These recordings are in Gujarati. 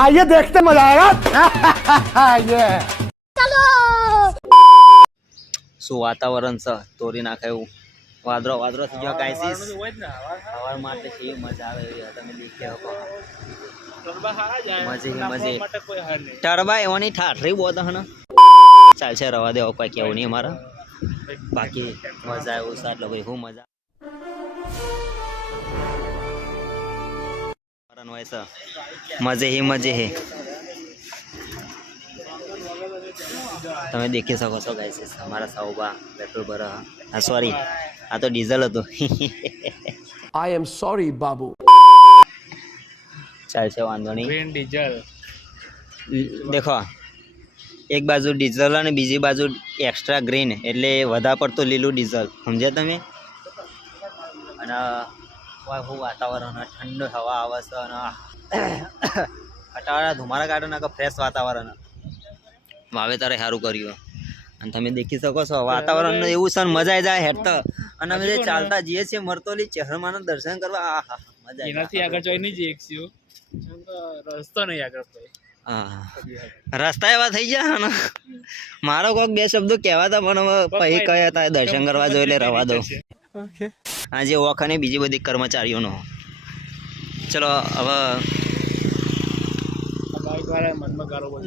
आइए देखते मजा आएगा ये શું વાતાવરણ છે તોડી નાખે એવું વાદળો વાદળો થઈ ગયો ગાયસીસ હવા માટે છે એ મજા આવે એવી તમે દેખી શકો મજે મજે ટરબા એવાની ઠાઠરી બહુ હતા ને ચાલશે રવા દેવો કોઈ કેવું નહીં મારે બાકી મજા એવું છે એટલે ભાઈ હું મજા હોય છે મજે હી મજે હે તમે દેખી શકો છો ગાઈસ અમારા સાઉબા પેટ્રોલ ભર હા સોરી આ તો ડીઝલ હતું आई एम सॉरी बाबू ચાલશે વાંધો નહીં ગ્રીન ડીઝલ દેખો એક બાજુ ડીઝલ અને બીજી બાજુ એક્સ્ટ્રા ગ્રીન એટલે વધારે પડતું લીલું ડીઝલ સમજ્યા તમે અને હોય વાતાવરણ ઠંડ હવા આવે છે અને અટાળા ધુમાડા કાઢો નાખો ફ્રેશ વાતાવરણ વાવેતરે સારું કર્યું અને તમે દેખી શકો છો વાતાવરણ એવું છે મજા આવી જાય હેઠ અને અમે જે ચાલતા જઈએ છીએ મરતોલી ચહેરમાના દર્શન કરવા આ હા મજા એનાથી આગળ જોઈ નહીં જઈએ છીએ રસ્તો નહીં આગળ રસ્તા એવા થઈ ગયા ને મારો કોઈક બે શબ્દો કહેવાતા પણ હવે પછી કયા હતા દર્શન કરવા જોઈએ એટલે રવા દો. આજે અને બીજી બધી કર્મચારીઓનો. ચલો હવે.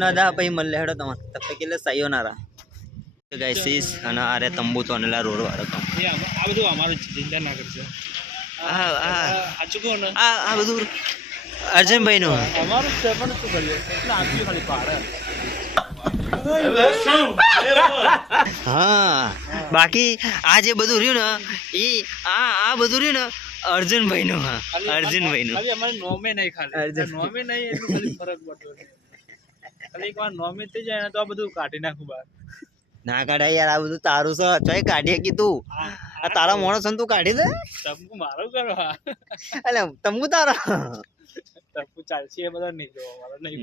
ના દા પછી મળે હેડો તમારે. તબ તક એટલે સાઈઓ ના રા ગાઈસીસ અને આરે તંબુ તો અનેલા રોડ વાળો કામ આ બધું અમારું ચિંતા ના કરજો આ આ સાચું ને? આ આ બધું અર્જુનભાઈનું. અમારું જ શું કરીએ? એટલે ખાલી પાડે હા. બાકી આ જે બધું રહ્યું ને એ આ આ બધું રહ્યું ને અર્જુનભાઈનું હા. અર્જુનભાઈનું. ખાલી અમારે નોમે નહીં ખાલી. નોમે નહીં એટલું ખાલી ફરક પડતો ખાલી એક વાર નોમે થઈ જાય ને તો આ બધું કાઢી નાખું બહાર. ના કાઢા યાર આ બધું તારું છે. ચોય કાઢીએ કીધું. આ તારા માણસ તું કાઢી દે. તમકુ મારો કરો એટલે તમકુ તારા. તમકુ ચાલશે એ બધા નહીં જોવા મારો નહીં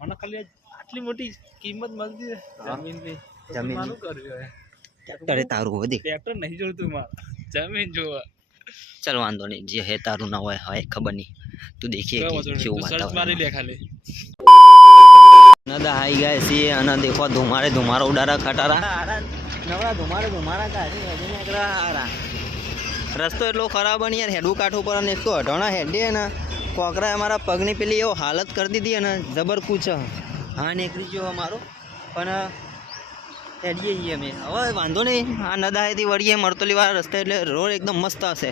મને ખાલી આટલી મોટી કિંમત મળતી છે? જમીનની. જમીન. કર્યું હે તારું હોય ટ્રેક્ટર નહીં જોડતું મારે. જમીન જોવા. ચાલ વાંધો નહીં. જે હે તારું ના હોય હવે ખબર નહીં. તું દેખીએ કેવું વાતાવરણ. લે ખાલી. નદા હાઈ ગયા છીએ અને દેખો ધુમારે ધુમારો ઉડારા ખટારા. નવરા ધુમારે ધુમારા કાઢી હજી એકલા હારા. રસ્તો એટલો ખરાબ અને યાર. હેડવું કાઠું પર અને એક તો અઢોણા હેડીએ ને. કોકરાએ અમારા પગની પેલી એવો હાલત કરી દીધી અને જબર કૂચ. હા નીકળી ગયો અમારો પણ હેડીએ છીએ અમે. હવે વાંધો નહીં. આ નદાએથી વળીએ મરતોલીવાળા રસ્તે એટલે રોડ એકદમ મસ્ત હશે.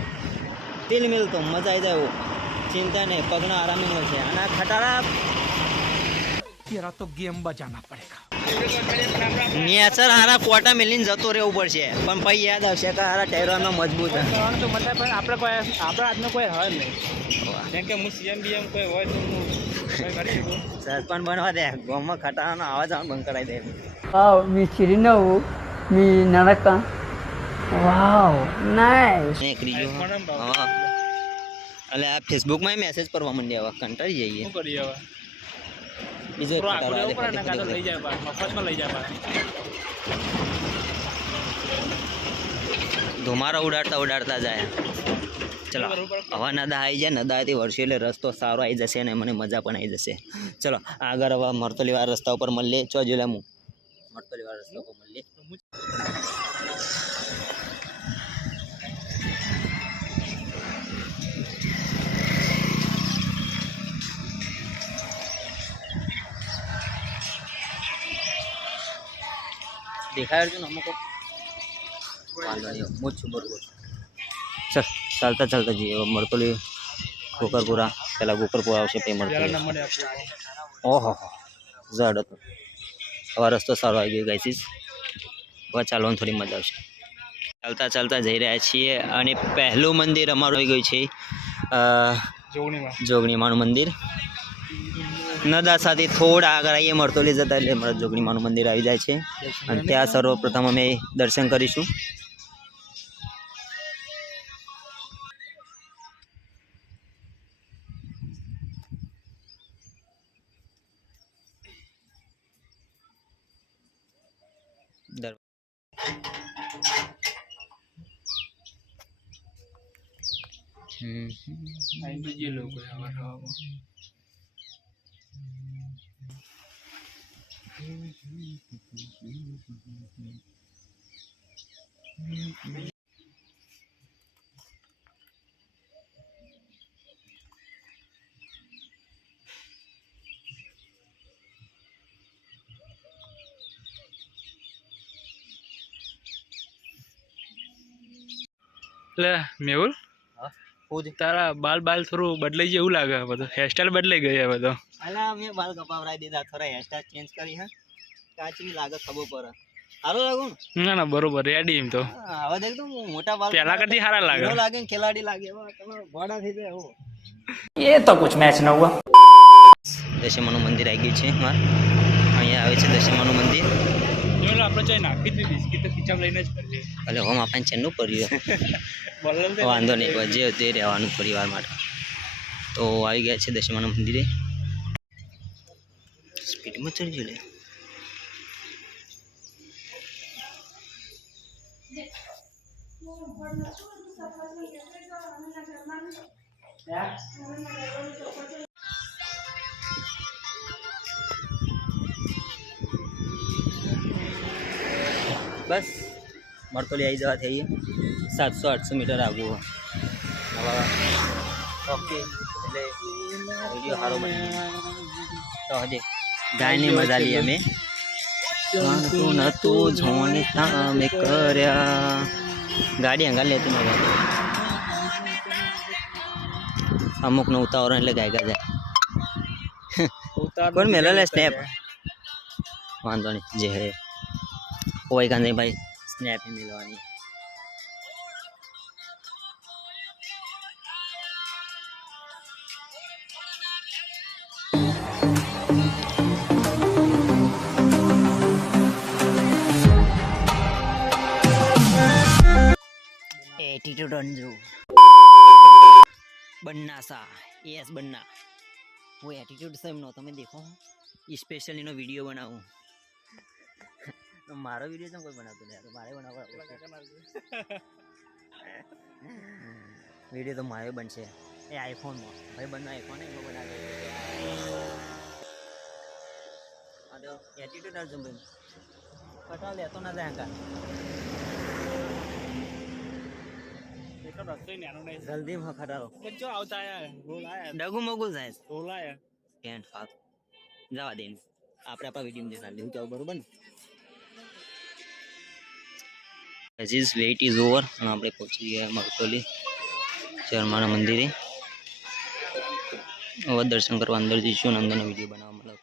તેલ મિલ તો મજા આવી જાય એવું. ચિંતા નહીં પગના આરામ મળશે. અને આ ખટારા તેરા તો ગેમ બજાના પડેગા નેચર હારા ફોટા મિલીને જતો રહેવું પડશે. પણ ભાઈ યાદ આવશે કે હારા ટેરોનો મજબૂત તો મતલબ આપણે કોઈ આપણા હાથમાં કોઈ હોય નહીં. કેમ કે હું સીએમ બીએમ કોઈ હોય તો હું સરપંચ બનવા દે. ગામમાં ખટારાનો આવાજ આવવાનું બંધ કરાવી દે. હા મી mi Naraka. Wow, nice. નીકળી ગયો પણ હા. એટલે આ ફેસબુકમાં મેસેજ કરવા માંડ્યા હવે. કંટાળી જઈએ. શું કરીએ હવે? બીજો એક ખટારો લઈ જાય બહાર. મફતમાં લઈ જાય બાર ધુમારા ઉડાડતા ઉડાડતા જાય. ચલો હવે નદા આવી જાય નદાથી વળશે એટલે રસ્તો સારો આવી જશે અને મને મજા પણ આવી જશે. ચલો આગળ હવે મરતોલીવાળા રસ્તા ઉપર મળીએ. ચો જોલે હું મરતોલીવાળા રસ્તા ઉપર મળીએ. દેખાય અર્જુન અમુક? વાંધો નહીં. હું છું બરોબર. ચાલ. ચાલતા ચાલતા જઈએ. હવે મરતોલી ગોકરપુરા. પહેલાં ગોકરપુરા આવશે પછી આપણું ઓહો ઝાડ હતો. હવે રસ્તો સારો આવી ગયો ગાઈસીસ હવે ચાલવાની થોડી મજા આવશે. ચાલતા ચાલતા જઈ રહ્યા છીએ અને પહેલું મંદિર અમારું આવી ગયું છે જોગણીમાનું મંદિર. નદા સાથે થોડા આગળ આવીએ મરતોલી જતા એટલે અમારા જોગણીમાનું મંદિર આવી જાય છે. અને ત્યાં સર્વપ્રથમ અમે દર્શન કરીશું. અહીં તો જે લોકો આવે ખાવામાં લે મેહુલ ખુદ. તારા બાલ બાલ થોડું બદલાઈ જેવું લાગે હવે હેરસ્ટાઈલ બદલાઈ ગઈ હવે તો. અલા મેં બાલ કપાવરાઈ દીધા. થોડા હેરસ્ટાઈલ ચેન્જ કરી હે. કાચવી લાગે ખબર પડે. સારું લાગું ના? ના બરોબર રેડી એમ તો. હવે દેખ તો મોટા બાલ પહેલા કરતી સારા લાગે. લાગે ખેલાડી લાગે. તમે ભોડા થઈ જાય એ તો કુછ મેચ ન હુઆ. દશમાનું મંદિર આવી ગયું છે માર. અહીંયા આવે છે દશમાનું મંદિર. આપણે ચાઈ નાખી દીધી બિસ્કીટ તો ખીચામ લઈને જ કરજે એટલે હોમ આપણને છેલ્લું કર્યું વાંધો નહીં જે તે રહેવાનું પરિવાર માટે. તો આવી ગયા છે દશામાના મંદિરે. સ્પીડમાં ચડજો લે. બસ મળતોલી આવી જવા થઈએ. સાતસો આઠસો મીટર આગું હવે ઓકે એટલે વીડિયો સારો બને. તો હજે ગાયની મજા લઈએ અમે. તું નતું જોને તમે કર્યા. ગાડી અંગાર લેતી મજા અમુક નો ઉતાવળ એટલે ગાયકા જાય. કોણ મેલો લે સ્નેપ? વાંધો નહીં જે હે. કોઈ કાંઈ ભાઈ સ્નેપ ही મિલવાની एटीट्यूड अंजू बनना सा यस बनना वो एटीट्यूड से એમનો તમે દેખો સ્પેશિયલ એનો વિડીયો બનાવું તો મારો વીડિયો તો કોઈ બનાવતો નહીં. મારે બનાવવા વીડિયો તો મારે બનશે. એ આઈફોનમાં ભાઈ બંને આઈફોન એમાં બનાવે તો એટીટ્યુડ અર્જુન ભાઈ. કટા લેતો ના જાય કાં એટલો રસ્તો જલ્દી માં ખટારો બચ્ચો આવતા આયા. ડગુ મગુ જાય ફાક જવા દે આપણે આપણા વીડિયો દેખાડ લેવું ચાલો બરોબર ને? હજીસ વેઇટ ઇઝ ઓવર અને આપણે પહોંચી ગયા મગતોલી ચરમાના મંદિરે. હવે દર્શન કરવા અંદર જઈશું અને અંદરનો વીડિયો બનાવવા મળે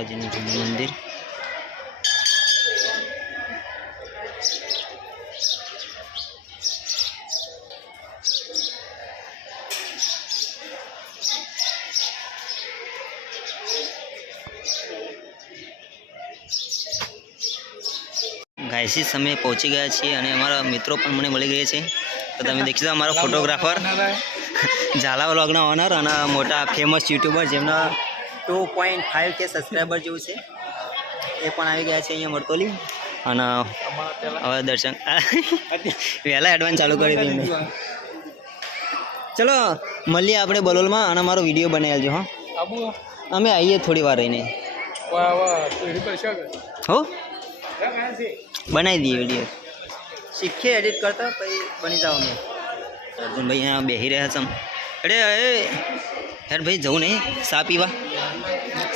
માતાજીનું જૂનું મંદિર ગાયસી સમયે પહોંચી ગયા છીએ અને અમારા મિત્રો પણ મને મળી ગયા છે. તો તમે દેખી અમારો ફોટોગ્રાફર ઝાલા વ્લોગના ઓનર અને મોટા ફેમસ યુટ્યુબર જેમના two point five K subscriber જેવું છે. એ પણ આવી ગયા છે અહીંયા મરતોલી અને હવે દર્શન વહેલા એડવાન્સ ચાલુ કરી મેં. ચલો મળીએ આપણે બલોલમાં અને મારો વીડિયો બનાવી હા. અમે આવીએ થોડી વાર રહીને. હો? બનાવી દઈએ વીડિયો શીખીએ એડિટ કરતા પછી બની જાઓ અમે. અર્જુનભાઈ અહીંયા બેસી રહ્યા છે અરે. એ યાર ભાઈ, જવું નહીં. સા પીવા?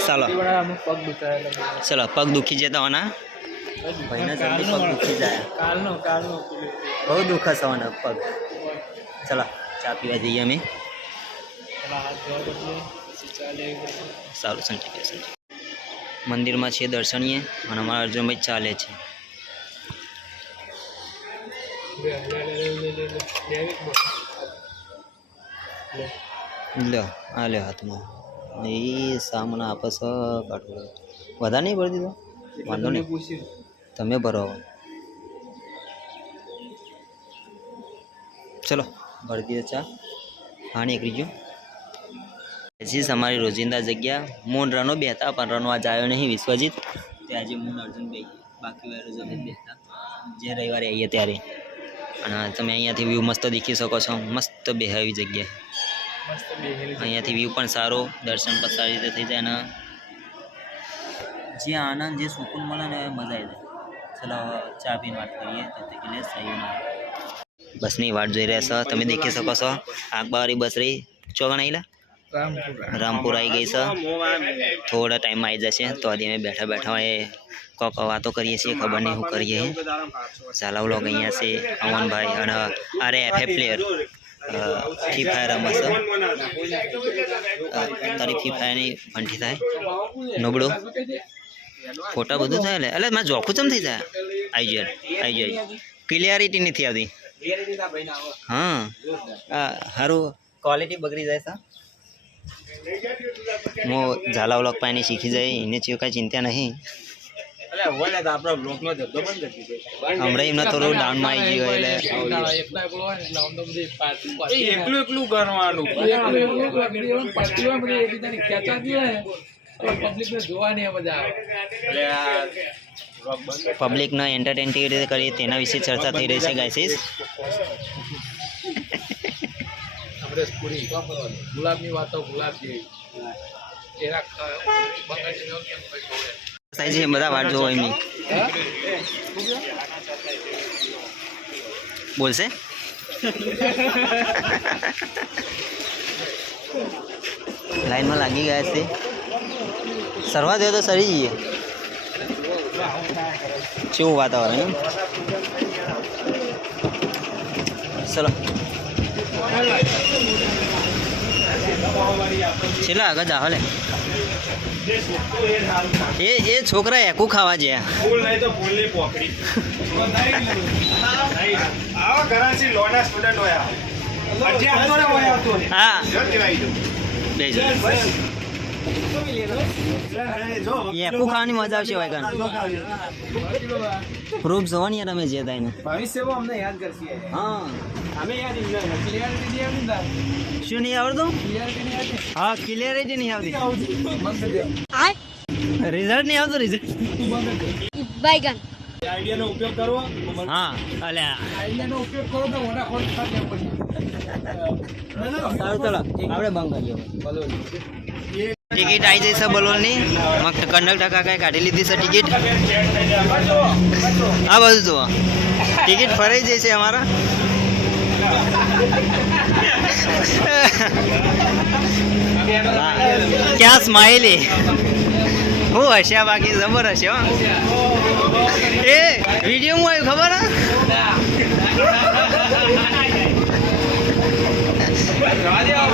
ચાલો. પગ દુખાય ચલો, પગ દુખી જતા હોના ભાઈના જલ્દી પગ દુખી જાય. કાલનો કાલનો બહુ દુઃખ હશે હોના પગ. ચલો, ચા પીવા જઈએ અમે. હાથ ધોવા બદલે ચાલે સારું સંટી ગયા સંટી મંદિરમાં છે દર્શનીય, અને અમારા અર્જુનભાઈ ચાલે છે. લો આ લે હાથમાં. એ સામના આપસ કાઢો. વધારે નહીં ભરી દીધો? વાંધો નહીં. તમે ભરો હવે. ચલો ભરી દીધો ચા. હા નીકળી ગયો. પછી અમારી રોજિંદા જગ્યા. મૂન રનો બેતા પણ રનો આજ આવ્યો નહીં વિશ્વજીત. તે આજે મૂન અર્જુન બે બાકી વાર રોજ બેતા જે રવિવારે આવીએ ત્યારે. અને તમે અહીંયાથી વ્યૂ મસ્ત દેખી શકો છો. મસ્ત બેહાવી જગ્યા. મસ્ત બેહેલી અહીંયાથી વ્યૂ પણ સારો, દર્શન પણ સારી રીતે થઈ જાય અને જે આનંદ, જે સુકૂન મળે ને મજા આવી જાય. ચલો ચા પીને વાત કરીએ, તો બસની વાટ જોઈ રહ્યા છો, તમે દેખી શકો છો આગબાવાળી બસ રહી. ચોગણ આવેલા રામપુર આવી ગઈ છે. થોડા ટાઈમમાં આવી જશે, તો આજે અમે બેઠા બેઠા એ કોક વાતો કરીએ છીએ, ખબર નહીં શું કરીએ. ઝાલા વ્લોગ અહીંયા છે, અમનભાઈ અને અરે એફ પ્લેયર ફ્રી ફાયર રમે છે અ, તારી ફ્રી ફાયરની ભંઠી થાય. નબળો. ફોટા બધું થાય એટલે એટલે મારે જોખું ચમ થઈ જાય? આવી જાય આવી જાય. ક્લિયરિટી નથી આવતી. હા. સારું ક્વોલિટી બગડી જાય હું ઝાલા વ્લોગ પાણી શીખી જાય. એને ચીવ કાંઈ ચિંતા નહીં. હમણાં એમને થોડું ડાઉનમાં આવી ગયું એટલે એકલું એકલું કરવાનું. પબ્લિકને એન્ટરટેન કેવી રીતે કરીએ તેના વિશે ચર્ચા થઈ રહી છે ગાઈસીસ. ગુલાબની વાતો ગુલાબ જેવી એના થાય છે બધા વાટ જોવો એમની. બોલશે? લાઈનમાં લાગી ગયા છે. સરવા દે તો સરી જઈએ. કેવું વાતાવરણ એમ? ચલો. છેલ્લા આગળ જાઓ લે. એ એ છોકરા એકું ખાવા ગયા ફૂલ નહીં તો ફૂલની પોકડી આવા ઘરાથી લોના સ્ટુડન્ટ હોય હા. જો કેવાય એપુ ખાવાની મજા આવશે ભાઈ પ્રૂફ જોવાની યાર અમે જે થાય ભવિષ્યમાં અમને યાદ કરશે હા અમે યાદ શું નહીં આવડતું હા ક્લિયરિટી નહીં આવતી રિઝલ્ટ નહીં આવતું રિઝલ્ટ બાયગન આઈડિયાનો ઉપયોગ કરો હા અલ્યા આઈડિયાનો ઉપયોગ કરો તો વડા ખોટ થાય આપણે બંધ કરીએ ટિકિટ આવી જઈ છે બલોલની કંડક્ટર કાકાએ કાઢી લીધી છે ટિકિટ. આ બધું જુઓ. ટિકિટ ફરાઈ જઈ અમારા. ક્યાં સ્માઈલી હું હશે બાકી, જબર હશે એ વીડિયો માં આવ્યું ખબર હા?